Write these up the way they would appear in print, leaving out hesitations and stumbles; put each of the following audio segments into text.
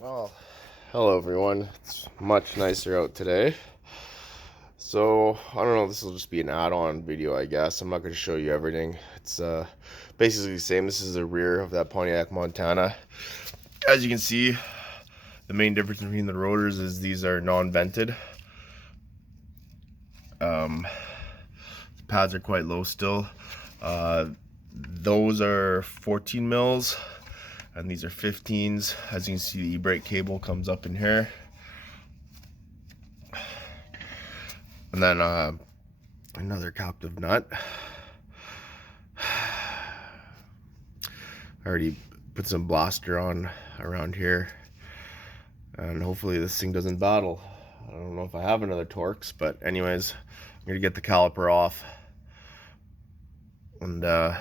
Well, hello everyone. It's much nicer out today. So, I don't know, this will just be an add-on video, I guess. I'm not going to show you everything. It's basically the same. This is the rear of that Pontiac Montana. As you can see, the main difference between the rotors is these are non-vented. The pads are quite low still. Those are 14 mils and these are 15s. As you can see, the e-brake cable comes up in here. And then another captive nut. I already put some blaster on around here, and hopefully this thing doesn't battle. I don't know if I have another Torx, but anyways, I'm gonna get the caliper off and go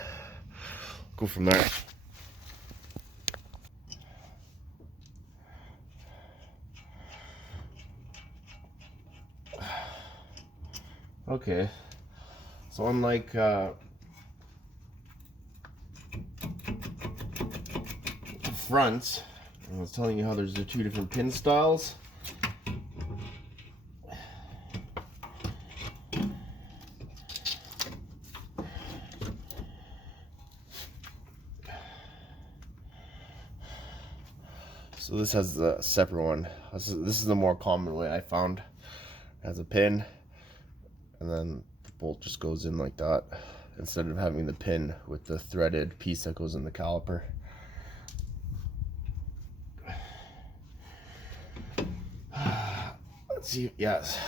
from there. Okay, so unlike fronts, I was telling you how there's the two different pin styles. So this has a separate one. This is the more common way I found. It has a pin, and then the bolt just goes in like that, instead of having the pin with the threaded piece that goes in the caliper. Let's see, yes.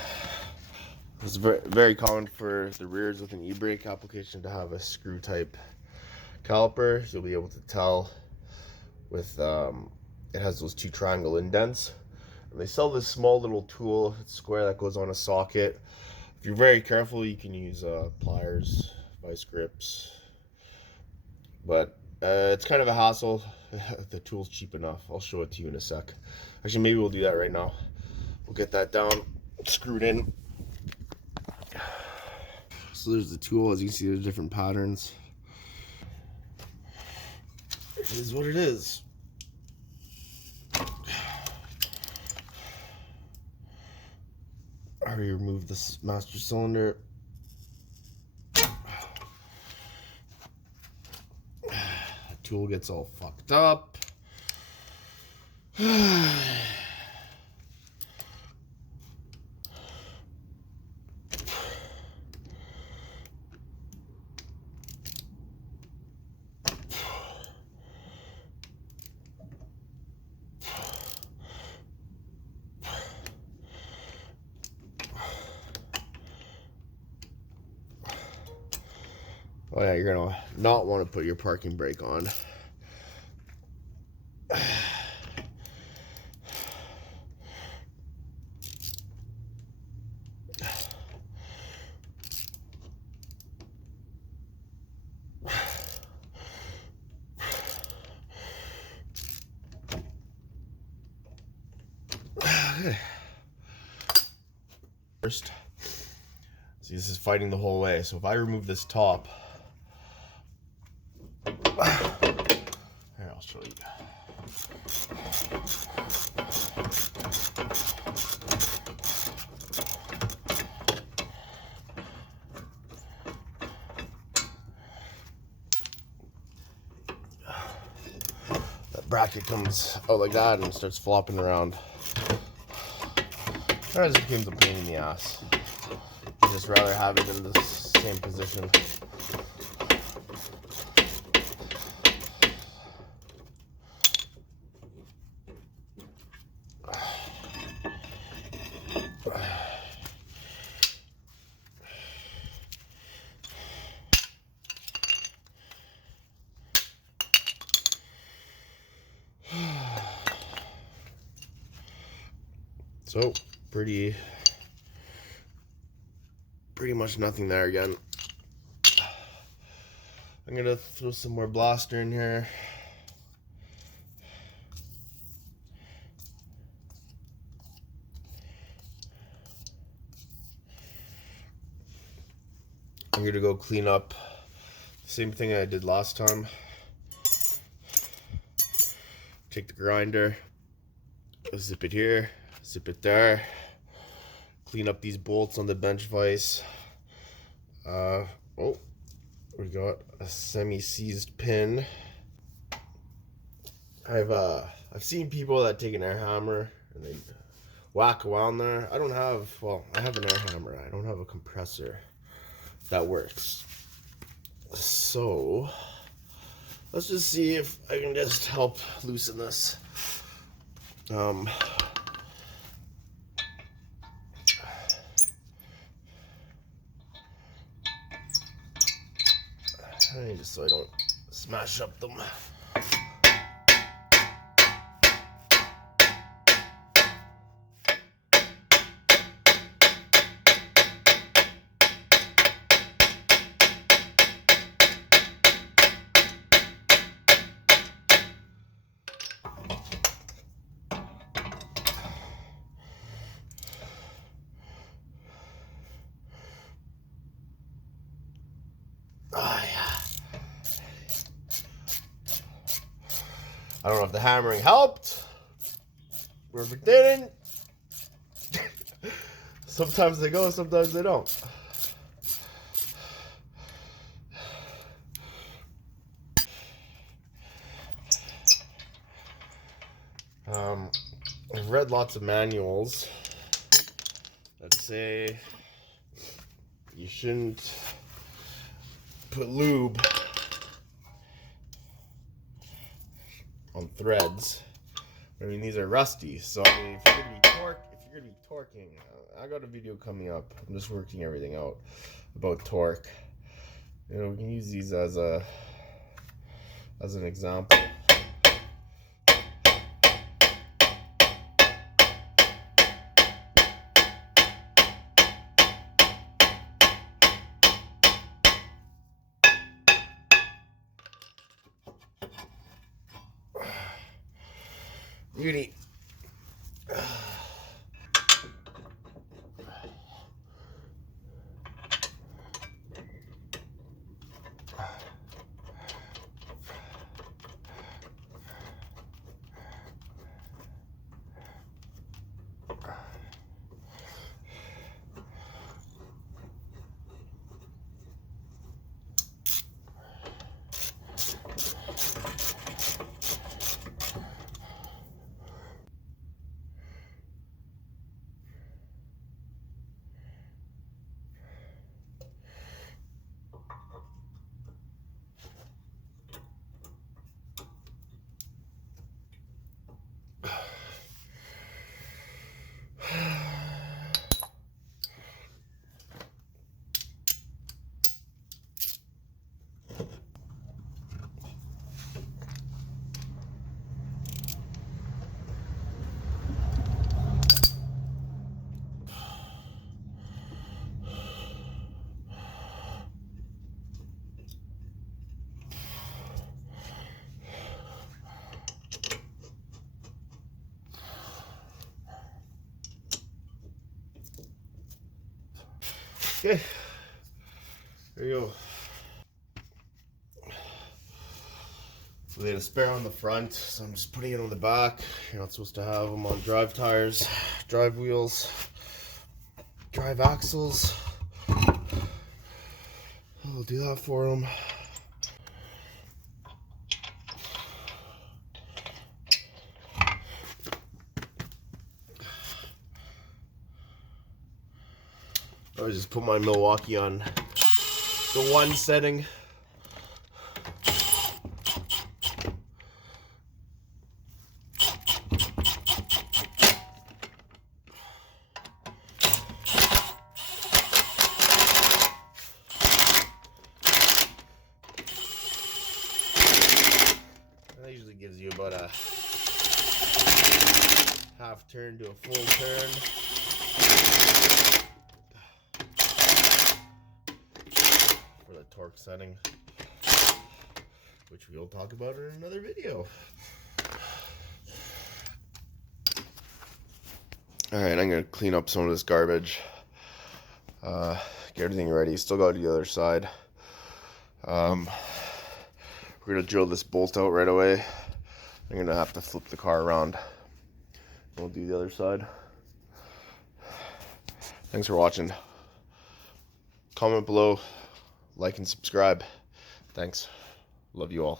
It's very common for the rears with an e-brake application to have a screw type caliper. You'll be able to tell with it has those two triangle indents, and they sell this small little tool. It's square that goes on a socket. If you're very careful, you can use pliers, vice grips, but it's kind of a hassle. The tool's cheap enough. I'll show it to you in a sec. Actually, maybe we'll do that right now. We'll get that down, screwed in. So there's the tool. As you can see, there's different patterns. It is what it is. I already removed this master cylinder. The tool gets all fucked up. Oh yeah, you're gonna not want to put your parking brake on. Okay. First, see, this is fighting the whole way. So if I remove this top, here, I'll show you. That bracket comes out like that and starts flopping around. That just becomes a pain in the ass. I'd just rather have it in the same position. So pretty much nothing there again. I'm gonna throw some more blaster in here. I'm gonna go clean up the same thing I did last time. Take the grinder, Zip it here, zip it there. Clean up these bolts on the bench vise. Oh, we got a semi-seized pin. I've seen people that take an air hammer and they whack around there. I have an air hammer. I don't have a compressor that works. So let's just see if I can just help loosen this. I just so I don't smash up them. I don't know if the hammering helped or if it didn't. Sometimes they go, sometimes they don't. I've read lots of manuals that say you shouldn't put lube on threads. I mean, these are rusty, so I mean, if you're gonna be torquing, I got a video coming up. I'm just working everything out about torque. You know, we can use these as an example. Beauty. Okay, there you go. So they had a spare on the front, so I'm just putting it on the back. You're not supposed to have them on drive tires, drive wheels, drive axles. I'll do that for them. I just put my Milwaukee on the 1 setting. That usually gives you about a half turn to a full turn. For the torque setting, which we'll talk about in another video. Alright, I'm going to clean up some of this garbage. Get everything ready. Still got to do the other side. We're going to drill this bolt out right away. I'm going to have to flip the car around We'll do the other side. Thanks for watching. Comment below, like and subscribe. Thanks. Love you all.